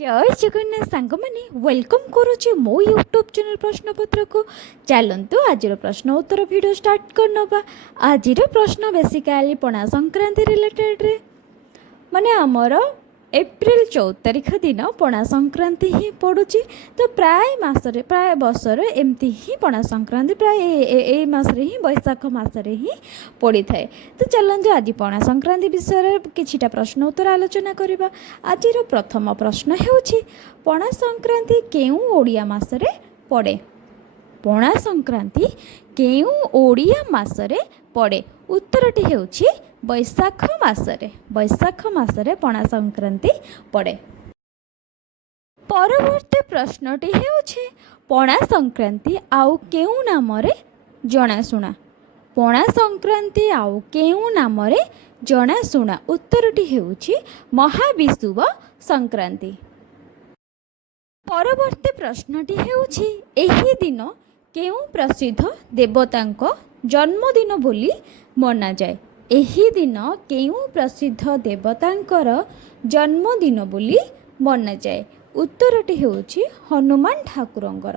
जय जगन्नाथ सांग मैंने वेलकम करुचे मो यूट्यूब चैनल प्रश्नपत्र को। चलतु आज प्रश्न उत्तर वीडियो स्टार्ट करनबा। आज प्रश्न बेसिकली पणा संक्रांति रिलेटेड रे माने आमर एप्रिल 14 तारिख दिन पणा संक्रांति ही पड़ुची। तो प्राय मासरे प्राय बसर एमती ही पणा संक्रांति प्राय ए मासरे ही बैशाख मासरे ही पड़ी थाए। तो चलते आज पणा संक्रांति विषय किछिटा प्रश्न उत्तर आलोचना करिबा। आज प्रथम प्रश्न हेउछि पणा संक्रांति केउ ओडिया मासरे पड़े। पणा संक्रांति केउ ओडिया मासरे पड़े। उत्तरटी हेउछि बैशाख मासरे। बैशाख मासरे पणा संक्रांति पड़े। परवर्ती प्रश्नटी हेउछि पणा संक्रांति आउ केउ नामरे जणाशुना। पणा संक्रांति आउ केउ नामरे जणाशुना। उत्तरटी हेउछि महाविषुव संक्रांति। परवर्ती प्रश्नटी हेउछि एही दिन केउ प्रसिद्ध देवतांको जन्मदिन बोली मना जाए। एही दिन केउ प्रसिद्ध देवतांकर जन्मदिन बोली मना जाए। उत्तरटी हेउछि हनुमान ठाकुरंकर।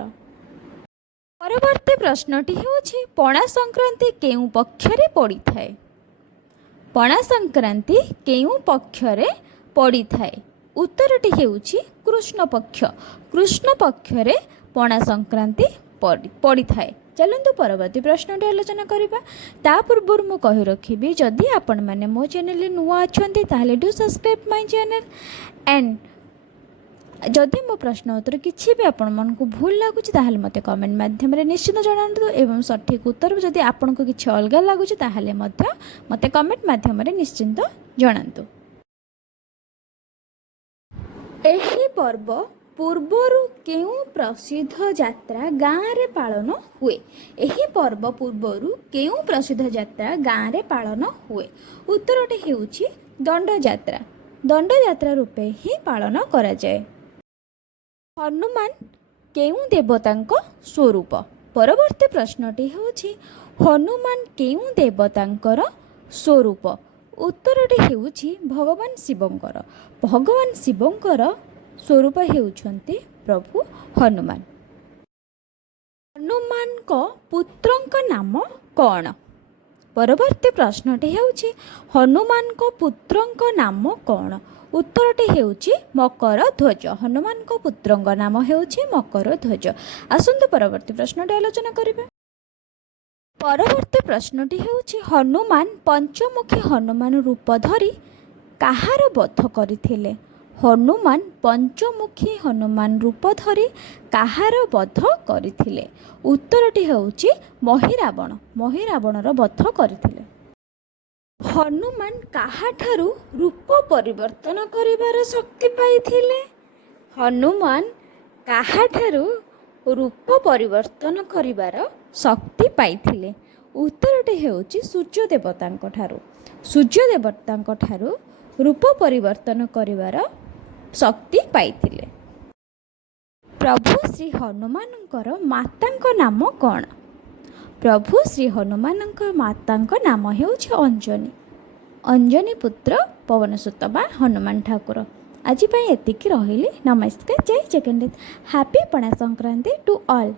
परवर्ती प्रश्नटी हेउछि पणा संक्रांति केउ पक्षरे पड़ी थाए। पणा संक्रांति केउ पक्षरे पड़ी थाए। उत्तरटी हेउछि कृष्ण पक्ष। कृष्ण पक्षरे पणा संक्रांति पड़ी थाए। चलतु परवर्ती प्रश्न आलोचना करवा। ता पूर्व मु कहि रखिबी जदि आपण माने मो चैनल नुआ अछंती ताहले do subscribe my channel and जदि मो प्रश्न उत्तर किछि भी आपण मन को भूल लागुछि ताहले मते कमेंट माध्यम रे निश्चित जणांतु एवं सठिक उत्तर जदि आपण को किछि अलगा लागुछि ताहले मते मते कमेंट माध्यम रे निश्चित जणांतु। एही पर्व पूर्वर केउ प्रसिद्ध यात्रा गाँव रे पालन हुए। एही पर्व पूर्वर केउ प्रसिद्ध यात्रा गाँव रे पालन हुए। उत्तरटी हेउछि दंड यात्रा। दंड यात्रा रूपे ही पालन करा जाए। हनुमान केउ देवतांको स्वरूप। परवर्ती प्रश्नटी हेउछि हनुमान केउ देवतांकर स्वरूप। उत्तरटी हेउछि भगवान शिवंकर। भगवान शिवंकर स्वरूप हेउछन्ति प्रभु हनुमान। हनुमान को पुत्रंक नाम कौन। परवर्ती प्रश्नटी हेउछि हनुमान को पुत्रंक नाम कौन। उत्तरटी हेउछि मकर ध्वज। हनुमान को पुत्रंक नाम हेउछि मकर ध्वज। आसंतु परवर्ती प्रश्नटी आलोचना करिबा। परवर्ती प्रश्नटी हेउछि हनुमान पंचमुखी हनुमान रूप धरी काहार वध करथिले। हनुमान पंचमुखी हनुमान रूप धरी काहार वध करथिले। उत्तरटी हेउछि महिरावण। महिरावणर वध करथिले। हनुमान काहाठारु रूप परिवर्तन करिवार शक्ति पाइथिले। हनुमान काहाठारु रूप परिवर्तन करिवार शक्ति पाइथिले। उत्तरटी हेउछि सूर्य देवतांक ठारु। सूर्य देवतांक ठारु रूप परिवर्तन करिवार शक्ति पाइथिले। प्रभु श्री हनुमानंकर मातांक नाम कौन। प्रभु श्री हनुमानंक मातांक नाम हेउछि अंजनी। अंजनी पुत्र पवनसुत बा हनुमान ठाकुर। आज एतिकी रहिली। नमस्कार। जय जगन्नाथ। हैप्पी पणा संक्रांति टू ऑल।